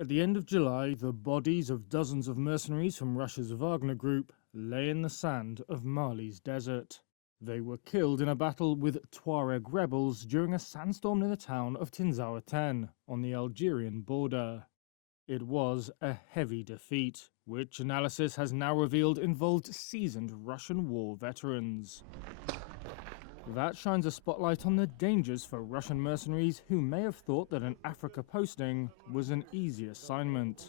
At the end of July, the bodies of dozens of mercenaries from Russia's Wagner group lay in the sand of Mali's desert. They were killed in a battle with Tuareg rebels during a sandstorm near the town of Tinzaouaten on the Algerian border. It was a heavy defeat, which analysis has now revealed involved seasoned Russian war veterans. That shines a spotlight on the dangers for Russian mercenaries who may have thought that an Africa posting was an easy assignment.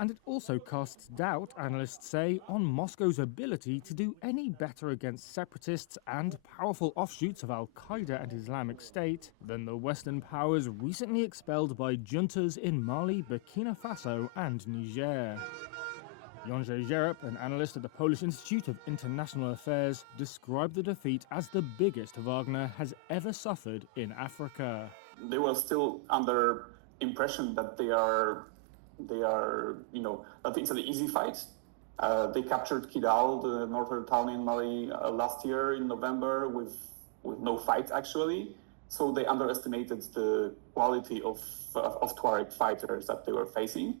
And it also casts doubt, analysts say, on Moscow's ability to do any better against separatists and powerful offshoots of Al-Qaeda and Islamic State than the Western powers recently expelled by juntas in Mali, Burkina Faso and Niger. Jędrzej Jereb, an analyst at the Polish Institute of International Affairs, described the defeat as the biggest Wagner has ever suffered in Africa. They were still under impression that they are, that it's an easy fight. They captured Kidal, the northern town in Mali, last year in November with no fight actually. So they underestimated the quality of Tuareg fighters that they were facing.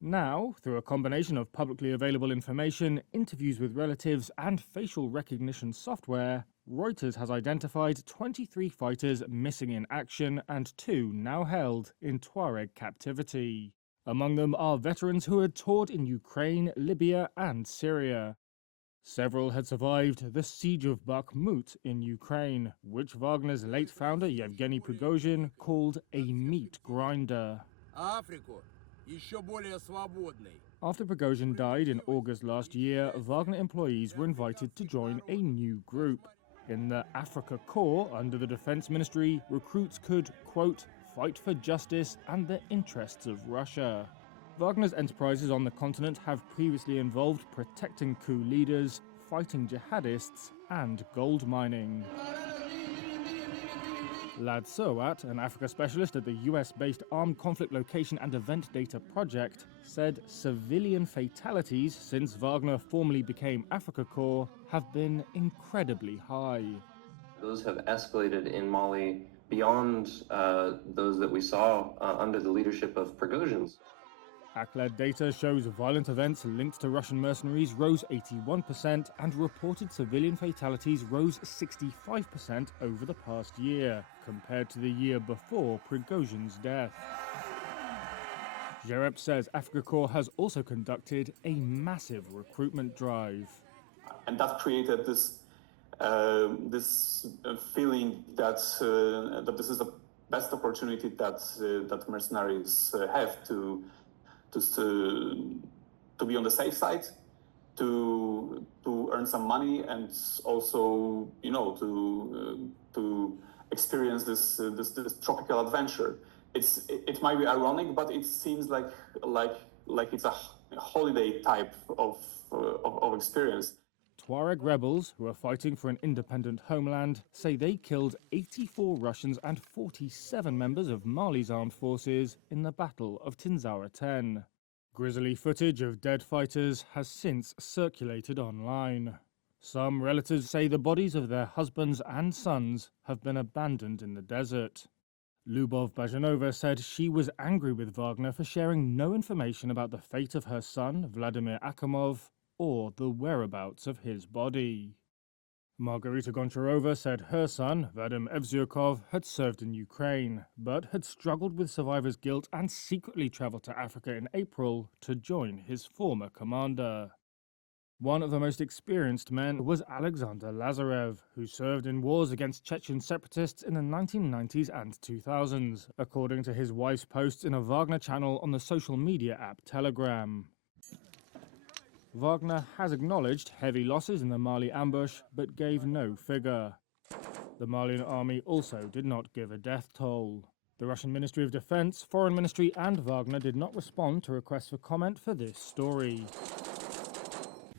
Now, through a combination of publicly available information, interviews with relatives, and facial recognition software, Reuters has identified 23 fighters missing in action and 2 now held in Tuareg captivity. Among them are veterans who had toured in Ukraine, Libya, and Syria. Several had survived the siege of Bakhmut in Ukraine, which Wagner's late founder Yevgeny Prigozhin called a meat grinder. After Prigozhin died in August last year, Wagner employees were invited to join a new group. In the Africa Corps under the Defense Ministry, recruits could, quote, fight for justice and the interests of Russia. Wagner's enterprises on the continent have previously involved protecting coup leaders, fighting jihadists, and gold mining. Lad Sowat, an Africa specialist at the US-based Armed Conflict Location and Event Data Project, said civilian fatalities since Wagner formally became Africa Corps have been incredibly high. Those have escalated in Mali beyond those that we saw under the leadership of Prigozhin's. ACLED data shows violent events linked to Russian mercenaries rose 81% and reported civilian fatalities rose 65% over the past year, compared to the year before Prigozhin's death. Jereb says Africa Corps has also conducted a massive recruitment drive. And that created this feeling that this is the best opportunity that mercenaries have to be on the safe side, to earn some money, and also to experience this tropical adventure. It might be ironic, but it seems like it's a holiday type of experience. Tuareg rebels, who are fighting for an independent homeland, say they killed 84 Russians and 47 members of Mali's armed forces in the Battle of Tinzaouaten. Grisly footage of dead fighters has since circulated online. Some relatives say the bodies of their husbands and sons have been abandoned in the desert. Lubov Bajanova said she was angry with Wagner for sharing no information about the fate of her son, Vladimir Akhimov, or the whereabouts of his body. Margarita Goncharova said her son, Vadim Evzyukov, had served in Ukraine, but had struggled with survivor's guilt and secretly traveled to Africa in April to join his former commander. One of the most experienced men was Alexander Lazarev, who served in wars against Chechen separatists in the 1990s and 2000s, according to his wife's posts in a Wagner channel on the social media app Telegram. Wagner has acknowledged heavy losses in the Mali ambush, but gave no figure. The Malian army also did not give a death toll. The Russian Ministry of Defense, Foreign Ministry and Wagner did not respond to requests for comment for this story.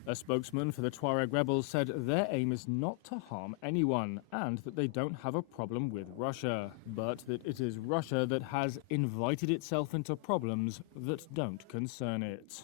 A spokesman for the Tuareg rebels said their aim is not to harm anyone and that they don't have a problem with Russia, but that it is Russia that has invited itself into problems that don't concern it.